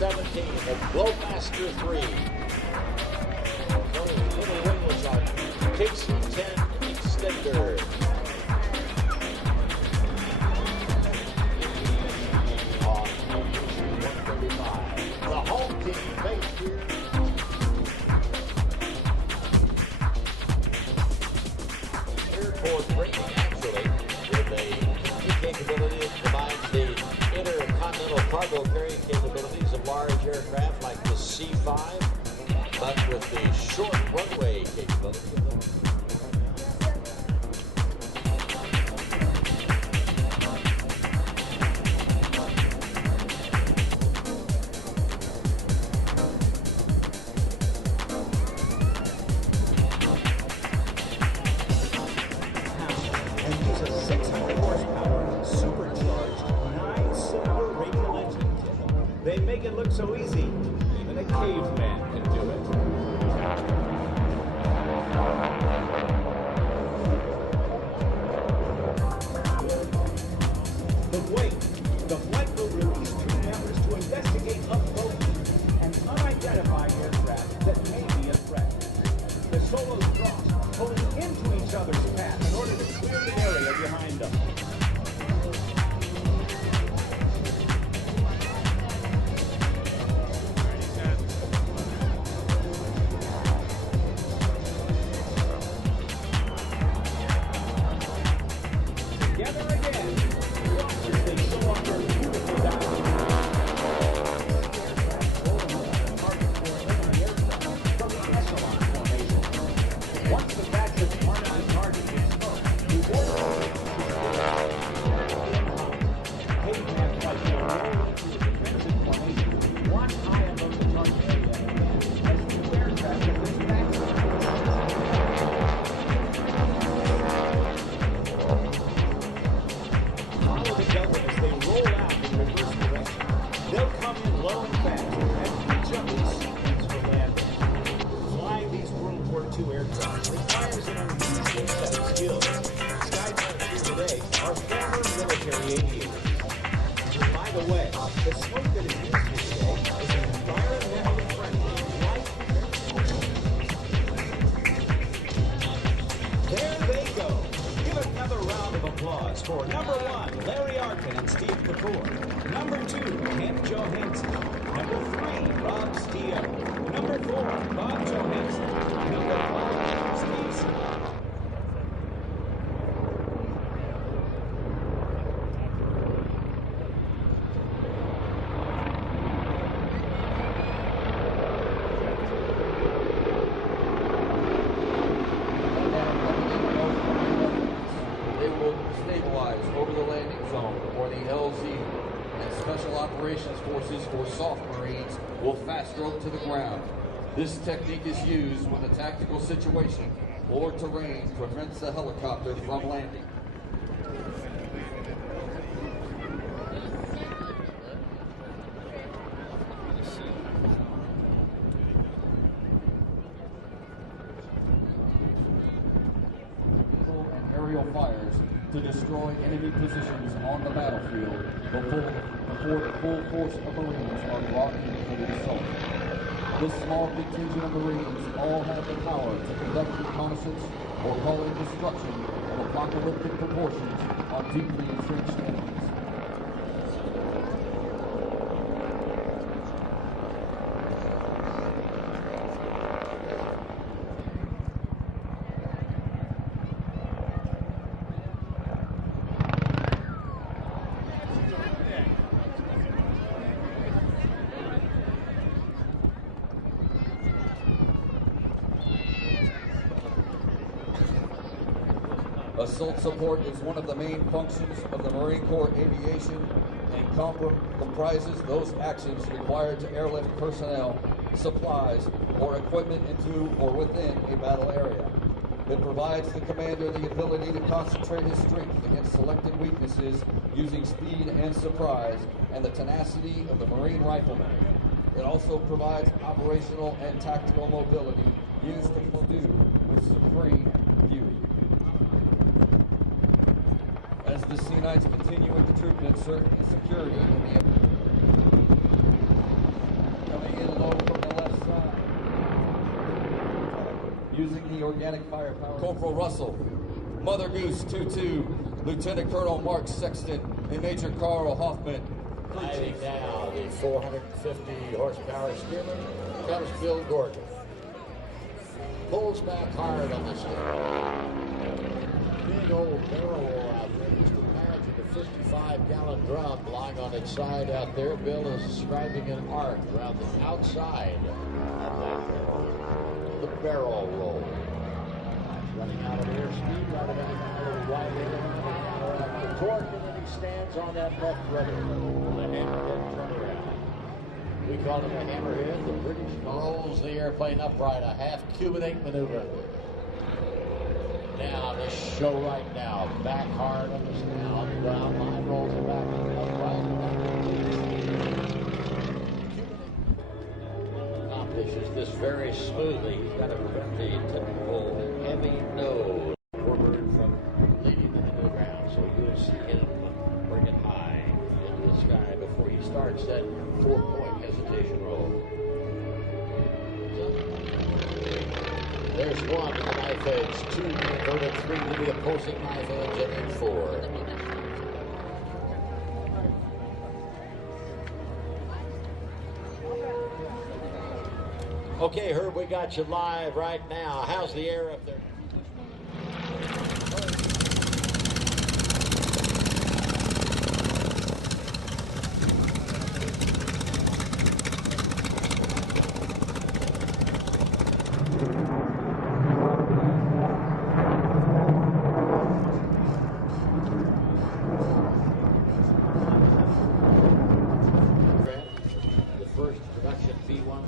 17, the Glowmaster 3. Little winglets on KC-10 extender. On 135, the home team based here. Airport bringing actually with a new capability that combines the intercontinental cargo carrying capabilities of large aircraft like the C-5, but with the short runway capability of them. And use a 600 horsepower supercharged 9-cylinder radial engine. They make it look so easy, even a caveman can do it. But wait, the flight will release 2 members to investigate a bogey, an unidentified aircraft that may be a threat. The solos cross, pulling into each other's path in order to clear the area behind them. Together again, watchers they show off their beautiful dive. Aircraft rolling up the target for enemy aircraft from the echelon formation. Once the batches are on target with smoke, the order caveman flight will roll into the defensive formation, one eye above the target area, as the aircraft of this batch follow the Delta as they roll out in reverse direction. They'll come in low and fast and reach up in sequence for landing. Flying these World War II aircraft requires an unusual set of skills. Skypilots here today are former military aviators. By the way, the smoke that is used here today is environmentally friendly, light. There they go. Give another round of applause for number 1, Larry Arkin and Steve Kapoor. Number 2, Kent Johansson. Number 3, Rob Steele. Number 4, Bob Johansson. Number 5, Steve Smith. They will stabilize over the landing zone, or the LZ, and Special Operations Forces or soft Marines will fast stroke to the ground. This technique is used when a tactical situation or terrain prevents the helicopter from landing. And aerial fires to destroy enemy positions on the battlefield before the full force of Marines are brought in for the assault. This small contingent of Marines all have the power to conduct reconnaissance or call in destruction of apocalyptic proportions on deeply entrenched enemies. Assault support is one of the main functions of the Marine Corps Aviation and comprises those actions required to airlift personnel, supplies, or equipment into or within a battle area. It provides the commander the ability to concentrate his strength against selected weaknesses using speed and surprise and the tenacity of the Marine rifleman. It also provides operational and tactical mobility used to do with supreme beauty. As the Sea Knights continue with the troop and security in the using the organic firepower. Corporal Russell, Mother Goose 2-2, Lieutenant Colonel Mark Sexton, and Major Carl Hoffman. Driving now the 450 horsepower Stearman comes Bill Gordon. Pulls back hard on the steering. Big old barrel out there. Just imagine a 55-gallon drum lying on its side out there. Bill is describing an arc around the outside of that barrel. The barrel roll. Running out of airspeed, right about a little wide area. The torque, and then he stands on that left rudder. The hammerhead turnaround. We call it a hammerhead. The British rolls the airplane upright, a half cubic maneuver. Now, this show right now, back hard on the snout, down line, rolls it back upright. Accomplishes this very smoothly. He's got to prevent the typical heavy nose forward from leading into the ground. So you'll see him bring it high into the sky before he starts that 4-point hesitation roll. There's one to the knife edge, 2 inverted, 3 to the opposing knife edge, and then 4. Okay, Herb, we got you live right now. How's the air up there?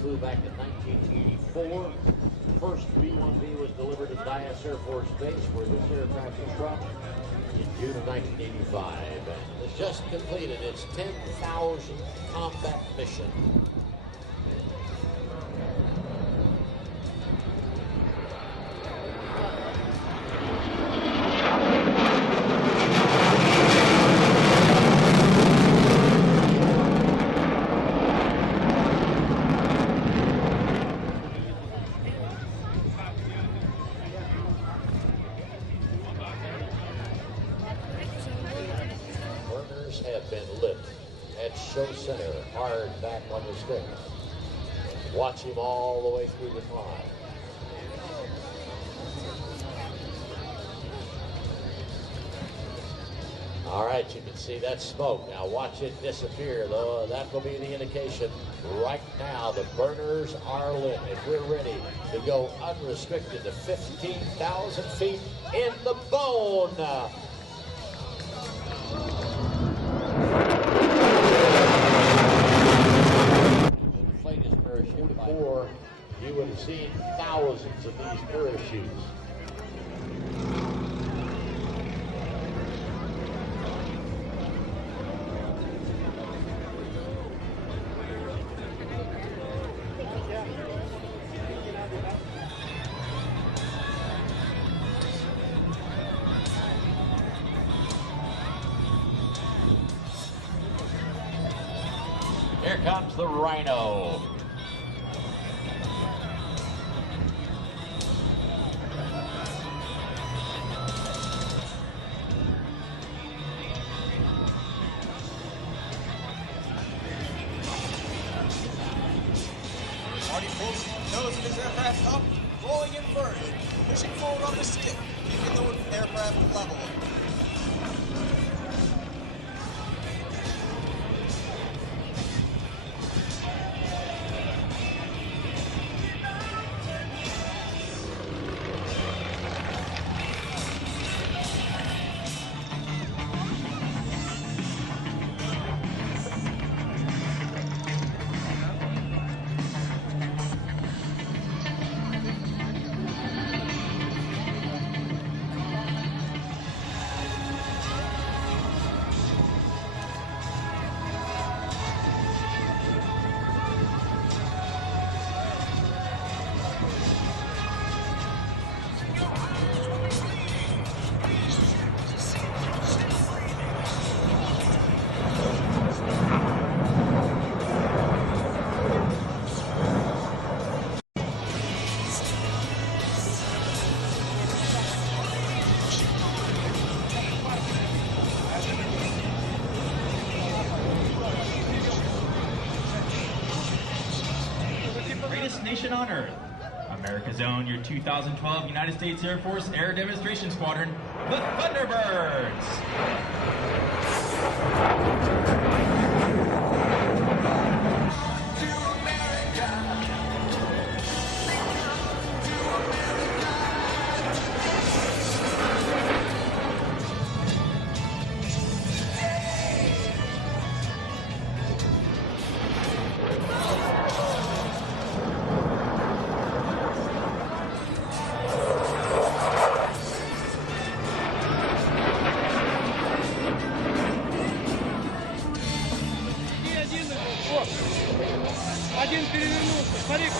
Flew back in 1984. First B-1B was delivered at Dyess Air Force Base, where this aircraft was from, in June of 1985. And it's just completed its 10,000th combat mission. Have been lit at Show Center, hard back on the stick. Watch him all the way through the climb. All right, you can see that smoke. Now watch it disappear, though. That will be the indication. Right now, the burners are lit, and we're ready to go unrestricted to 15,000 feet in the bone. Before, you would have seen thousands of these parachutes. Here comes the Rhino. Marty pulls the nose of his aircraft up, rolling inverted, pushing forward on the stick, keeping the aircraft level. nation on earth. America's own, your 2012 United States Air Force Air Demonstration Squadron, the Thunderbirds. Один перевернулся, смотри.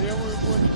Левую боль.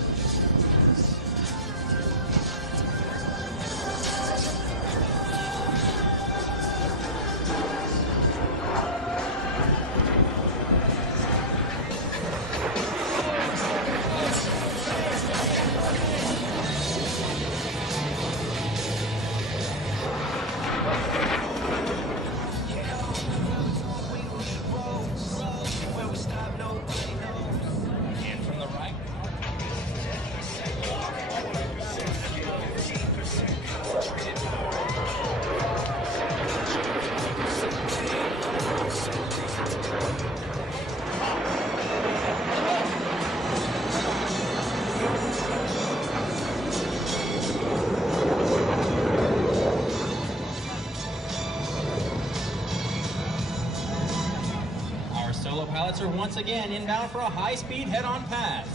Solo pilots are once again inbound for a high-speed head-on pass.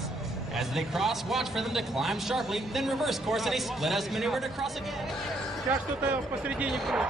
As they cross, watch for them to climb sharply, then reverse course in a split-us maneuver to cross again. Сейчас что-то посередине будет.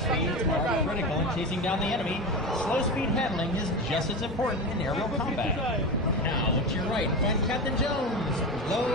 Speeds are critical in chasing down the enemy. Slow speed handling is just as important in aerial combat. Now look to your right and find Captain Jones. Low